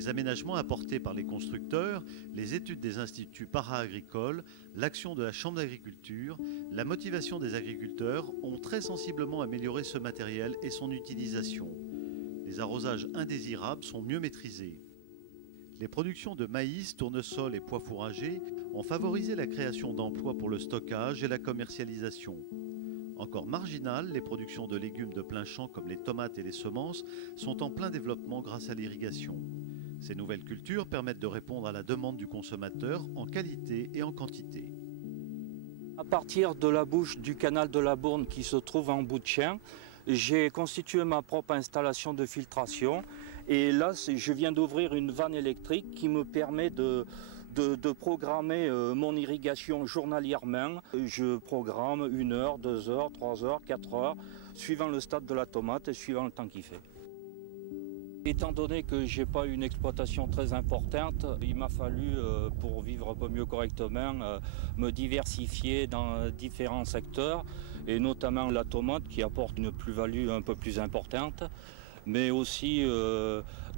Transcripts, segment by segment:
Les aménagements apportés par les constructeurs, les études des instituts para-agricoles, l'action de la Chambre d'agriculture, la motivation des agriculteurs ont très sensiblement amélioré ce matériel et son utilisation. Les arrosages indésirables sont mieux maîtrisés. Les productions de maïs, tournesol et pois fourragers ont favorisé la création d'emplois pour le stockage et la commercialisation. Encore marginales, les productions de légumes de plein champ comme les tomates et les semences sont en plein développement grâce à l'irrigation. Ces nouvelles cultures permettent de répondre à la demande du consommateur en qualité et en quantité. À partir de la bouche du canal de la Bourne qui se trouve en bout de chien, j'ai constitué ma propre installation de filtration et là je viens d'ouvrir une vanne électrique qui me permet de programmer mon irrigation journalièrement. Je programme 1 heure, 2 heures, 3 heures, 4 heures, suivant le stade de la tomate et suivant le temps qu'il fait. Étant donné que je n'ai pas une exploitation très importante, il m'a fallu, pour vivre un peu mieux correctement, me diversifier dans différents secteurs, et notamment la tomate qui apporte une plus-value un peu plus importante, mais aussi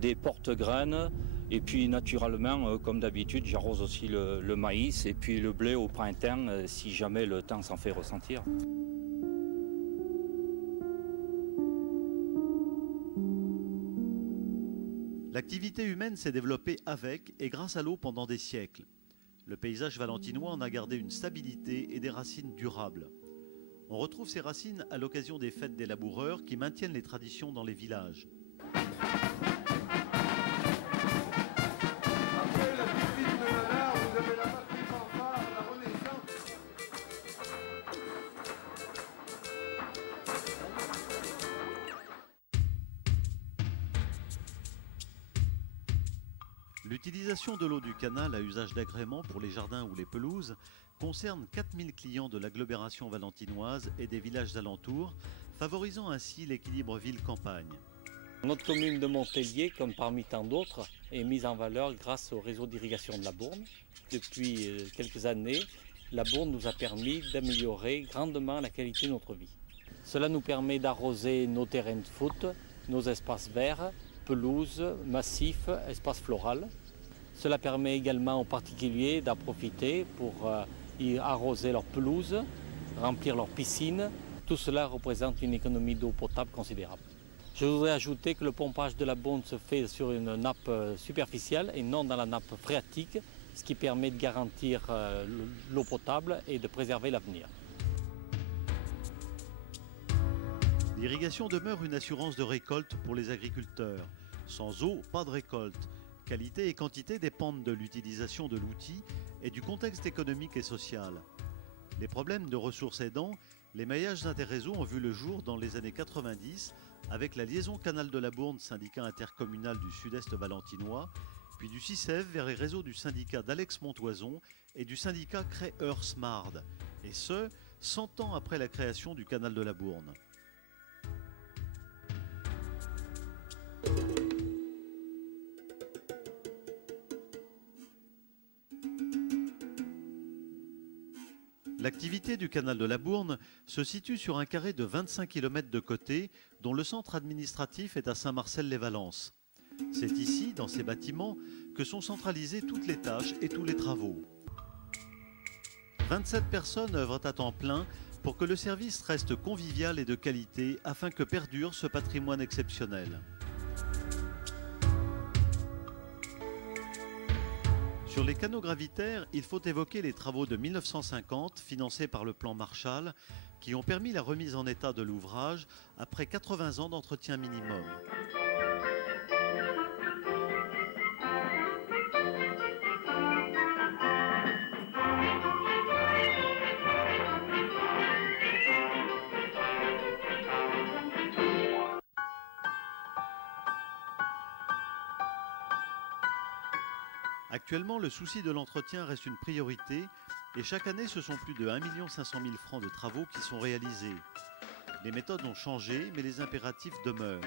des porte-graines. Et puis naturellement, comme d'habitude, j'arrose aussi le maïs et puis le blé au printemps, si jamais le temps s'en fait ressentir. L'activité humaine s'est développée avec et grâce à l'eau pendant des siècles. Le paysage valentinois en a gardé une stabilité et des racines durables. On retrouve ces racines à l'occasion des fêtes des laboureurs qui maintiennent les traditions dans les villages. Après la petite ville de Nanar, vous avez la patrie fanfare, la Renaissance. L'utilisation de l'eau du canal à usage d'agrément pour les jardins ou les pelouses concerne 4000 clients de l'agglomération valentinoise et des villages alentours, favorisant ainsi l'équilibre ville-campagne. Notre commune de Montpellier, comme parmi tant d'autres, est mise en valeur grâce au réseau d'irrigation de la Bourne. Depuis quelques années, la Bourne nous a permis d'améliorer grandement la qualité de notre vie. Cela nous permet d'arroser nos terrains de foot, nos espaces verts, pelouses, massifs, espaces floraux. Cela permet également aux particuliers d'en profiter pour y arroser leurs pelouses, remplir leurs piscines. Tout cela représente une économie d'eau potable considérable. Je voudrais ajouter que le pompage de la Bourne se fait sur une nappe superficielle et non dans la nappe phréatique, ce qui permet de garantir l'eau potable et de préserver l'avenir. L'irrigation demeure une assurance de récolte pour les agriculteurs. Sans eau, pas de récolte. Qualité et quantité dépendent de l'utilisation de l'outil et du contexte économique et social. Les problèmes de ressources aidant, les maillages interréseaux ont vu le jour dans les années 90 avec la liaison Canal de la Bourne, syndicat intercommunal du sud-est valentinois, puis du CICEV vers les réseaux du syndicat d'Alex-Montoison et du syndicat Cré-Heure-Smard, et ce, 100 ans après la création du Canal de la Bourne. L'activité du canal de la Bourne se situe sur un carré de 25 km de côté, dont le centre administratif est à Saint-Marcel-les-Valences. C'est ici, dans ces bâtiments, que sont centralisées toutes les tâches et tous les travaux. 27 personnes œuvrent à temps plein pour que le service reste convivial et de qualité afin que perdure ce patrimoine exceptionnel. Sur les canaux gravitaires, il faut évoquer les travaux de 1950 financés par le plan Marshall qui ont permis la remise en état de l'ouvrage après 80 ans d'entretien minimum. Actuellement, le souci de l'entretien reste une priorité et chaque année, ce sont plus de 1 500 000 francs de travaux qui sont réalisés. Les méthodes ont changé, mais les impératifs demeurent.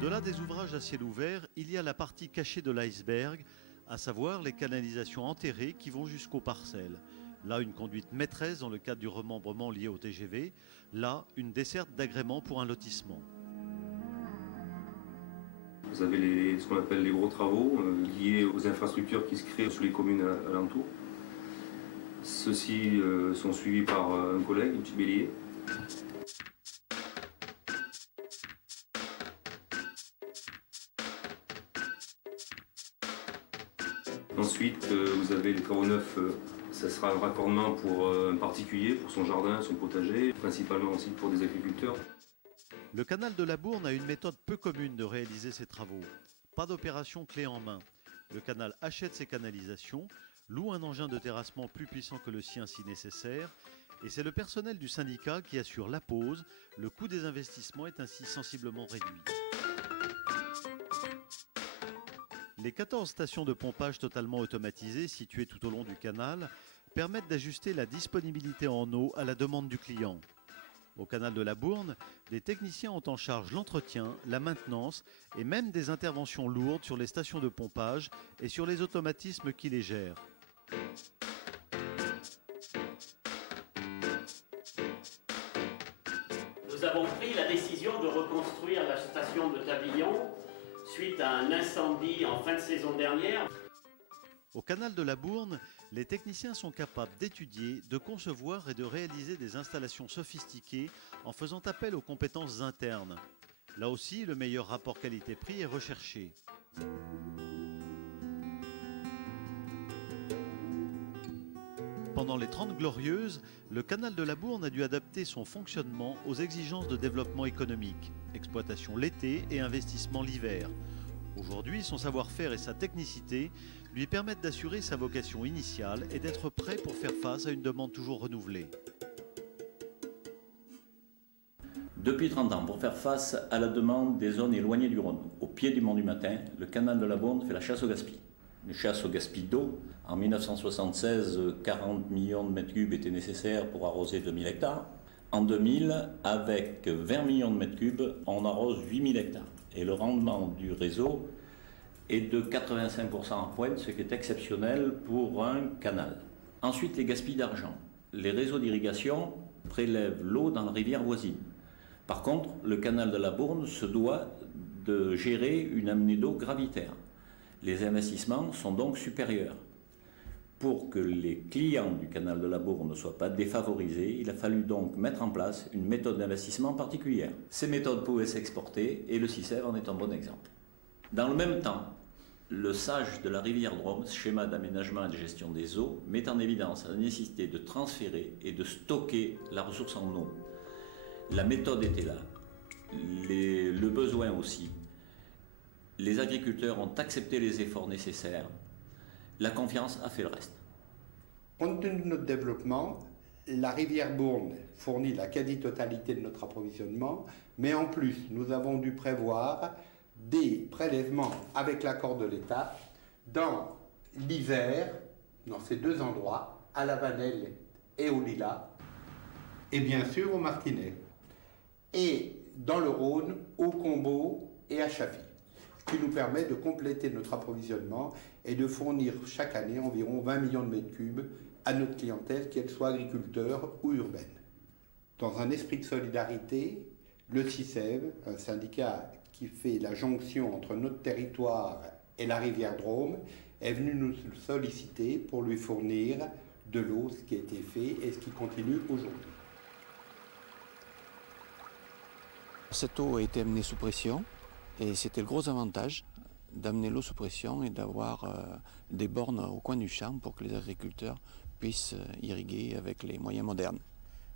Au-delà des ouvrages à ciel ouvert, il y a la partie cachée de l'iceberg, à savoir les canalisations enterrées qui vont jusqu'aux parcelles. Là, une conduite maîtresse dans le cadre du remembrement lié au TGV. Là, une desserte d'agrément pour un lotissement. Vous avez ce qu'on appelle les gros travaux liés aux infrastructures qui se créent sur les communes alentours. Ceux-ci sont suivis par un collègue, un petit bélier. Ensuite, vous avez les travaux neufs. Ça sera un raccordement pour un particulier, pour son jardin, son potager, principalement aussi pour des agriculteurs. Le canal de la Bourne a une méthode peu commune de réaliser ses travaux. Pas d'opération clé en main. Le canal achète ses canalisations, loue un engin de terrassement plus puissant que le sien si nécessaire, et c'est le personnel du syndicat qui assure la pose. Le coût des investissements est ainsi sensiblement réduit. Les 14 stations de pompage totalement automatisées situées tout au long du canal permettent d'ajuster la disponibilité en eau à la demande du client. Au canal de la Bourne, des techniciens ont en charge l'entretien, la maintenance et même des interventions lourdes sur les stations de pompage et sur les automatismes qui les gèrent. Nous avons pris la décision de reconstruire la station de Tabillon suite à un incendie en fin de saison dernière. Au canal de la Bourne, les techniciens sont capables d'étudier, de concevoir et de réaliser des installations sophistiquées en faisant appel aux compétences internes. Là aussi, le meilleur rapport qualité-prix est recherché. Pendant les 30 Glorieuses, le canal de la Bourne a dû adapter son fonctionnement aux exigences de développement économique, exploitation l'été et investissement l'hiver. Aujourd'hui, son savoir-faire et sa technicité lui permettent d'assurer sa vocation initiale et d'être prêt pour faire face à une demande toujours renouvelée. Depuis 30 ans, pour faire face à la demande des zones éloignées du Rhône, au pied du Mont du Matin, le canal de la Bourne fait la chasse au gaspillage. Une chasse au gaspillage d'eau. En 1976, 40 millions de mètres cubes étaient nécessaires pour arroser 2000 hectares. En 2000, avec 20 millions de mètres cubes, on arrose 8000 hectares. Et le rendement du réseau est de 85% en pointe, ce qui est exceptionnel pour un canal. Ensuite, les gaspilles d'argent. Les réseaux d'irrigation prélèvent l'eau dans la rivière voisine. Par contre, le canal de la Bourne se doit de gérer une amenée d'eau gravitaire. Les investissements sont donc supérieurs. Pour que les clients du canal de la Bourne ne soient pas défavorisés, il a fallu donc mettre en place une méthode d'investissement particulière. Ces méthodes pouvaient s'exporter et le CICEV en est un bon exemple. Dans le même temps, le SAGE de la rivière Drôme, schéma d'aménagement et de gestion des eaux, met en évidence la nécessité de transférer et de stocker la ressource en eau. La méthode était là, le besoin aussi. Les agriculteurs ont accepté les efforts nécessaires. La confiance a fait le reste. Compte tenu de notre développement, la rivière Bourne fournit la quasi-totalité de notre approvisionnement, mais en plus, nous avons dû prévoir des prélèvements avec l'accord de l'État dans l'Isère, dans ces deux endroits, à la Vanelle et au Lilas, et bien sûr au Martinet, et dans le Rhône, au Combeau et à Chaffy, ce qui nous permet de compléter notre approvisionnement et de fournir chaque année environ 20 millions de mètres cubes à notre clientèle, qu'elle soit agriculteur ou urbaine. Dans un esprit de solidarité, le CICEV, un syndicat qui fait la jonction entre notre territoire et la rivière Drôme, est venu nous solliciter pour lui fournir de l'eau, ce qui a été fait et ce qui continue aujourd'hui. Cette eau a été amenée sous pression et c'était le gros avantage d'amener l'eau sous pression et d'avoir des bornes au coin du champ pour que les agriculteurs puissent irriguer avec les moyens modernes.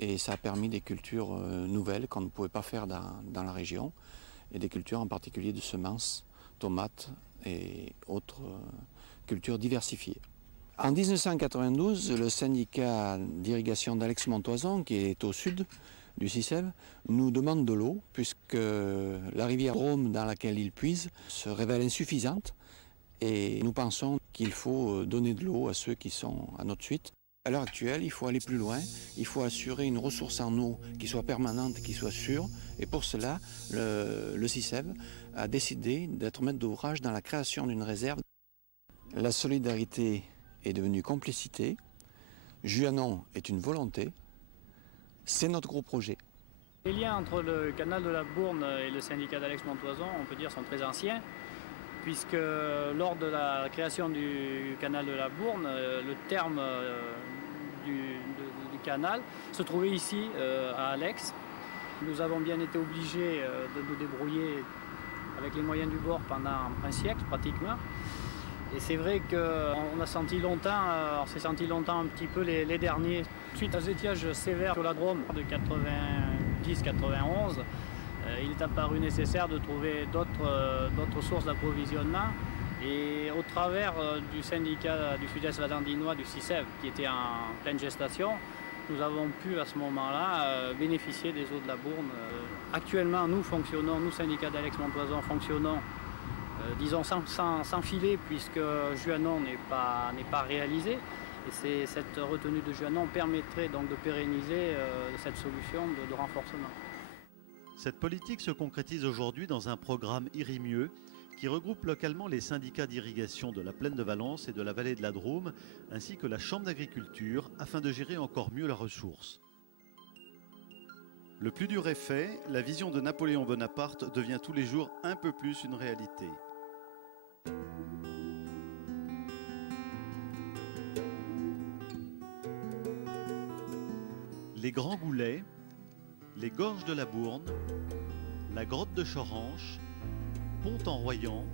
Et ça a permis des cultures nouvelles qu'on ne pouvait pas faire dans la région, et des cultures en particulier de semences, tomates et autres cultures diversifiées. En 1992, le syndicat d'irrigation d'Alex-Montoison, qui est au sud du CICEV, nous demande de l'eau, puisque la rivière Drôme dans laquelle il puise se révèle insuffisante, et nous pensons qu'il faut donner de l'eau à ceux qui sont à notre suite. À l'heure actuelle, il faut aller plus loin, il faut assurer une ressource en eau qui soit permanente, qui soit sûre, et pour cela, le CICEV a décidé d'être maître d'ouvrage dans la création d'une réserve. La solidarité est devenue complicité. Juanon est une volonté. C'est notre gros projet. Les liens entre le canal de la Bourne et le syndicat d'Alex-Montoison, on peut dire, sont très anciens, puisque lors de la création du canal de la Bourne, le terme du canal se trouvait ici, à Alex. Nous avons bien été obligés de nous débrouiller avec les moyens du bord pendant un siècle pratiquement. Et c'est vrai qu'on a senti longtemps, on s'est senti longtemps un petit peu les derniers. Suite à l'étiage sévère sur la Drôme de 90-91, il est apparu nécessaire de trouver d'autres sources d'approvisionnement. Et au travers du syndicat du Sud-Est Vadendinois, du CICEV, qui était en pleine gestation, nous avons pu à ce moment-là bénéficier des eaux de la Bourne. Actuellement, nous syndicats d'Alex-Montoison, fonctionnons disons sans filet, puisque Juanon n'est pas réalisé. Et cette retenue de Juanon permettrait donc de pérenniser cette solution de renforcement. Cette politique se concrétise aujourd'hui dans un programme IRIMIeux qui regroupe localement les syndicats d'irrigation de la plaine de Valence et de la vallée de la Drôme, ainsi que la Chambre d'agriculture, afin de gérer encore mieux la ressource. Le plus dur est fait, la vision de Napoléon Bonaparte devient tous les jours un peu plus une réalité. Les Grands Goulets, les Gorges de la Bourne, la Grotte de Choranche, Pont-en-Royans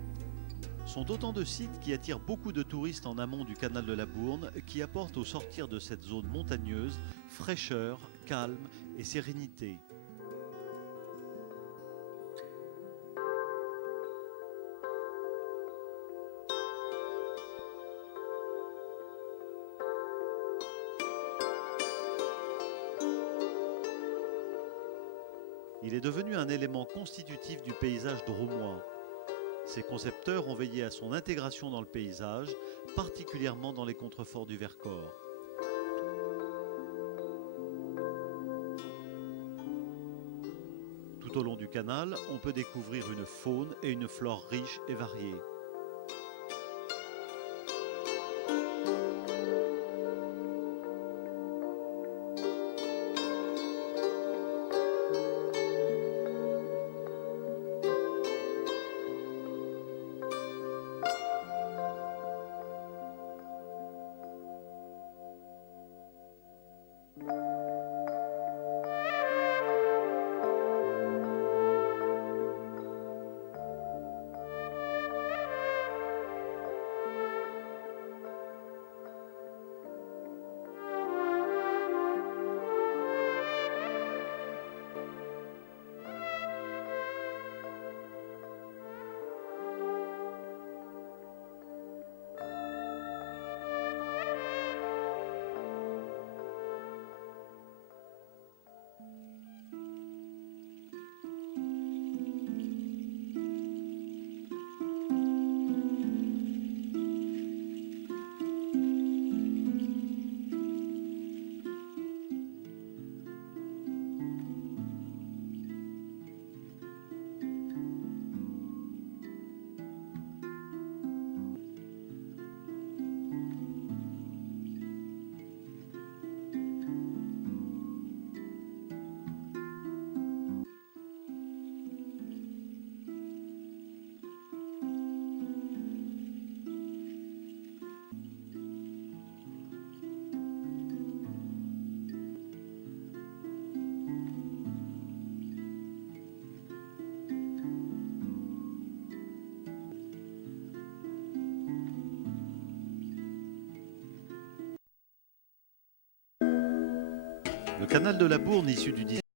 sont autant de sites qui attirent beaucoup de touristes en amont du canal de la Bourne, qui apportent au sortir de cette zone montagneuse fraîcheur, calme et sérénité. Il est devenu un élément constitutif du paysage drômois. Ses concepteurs ont veillé à son intégration dans le paysage, particulièrement dans les contreforts du Vercors. Tout au long du canal, on peut découvrir une faune et une flore riches et variées. Le canal de la Bourne, issu du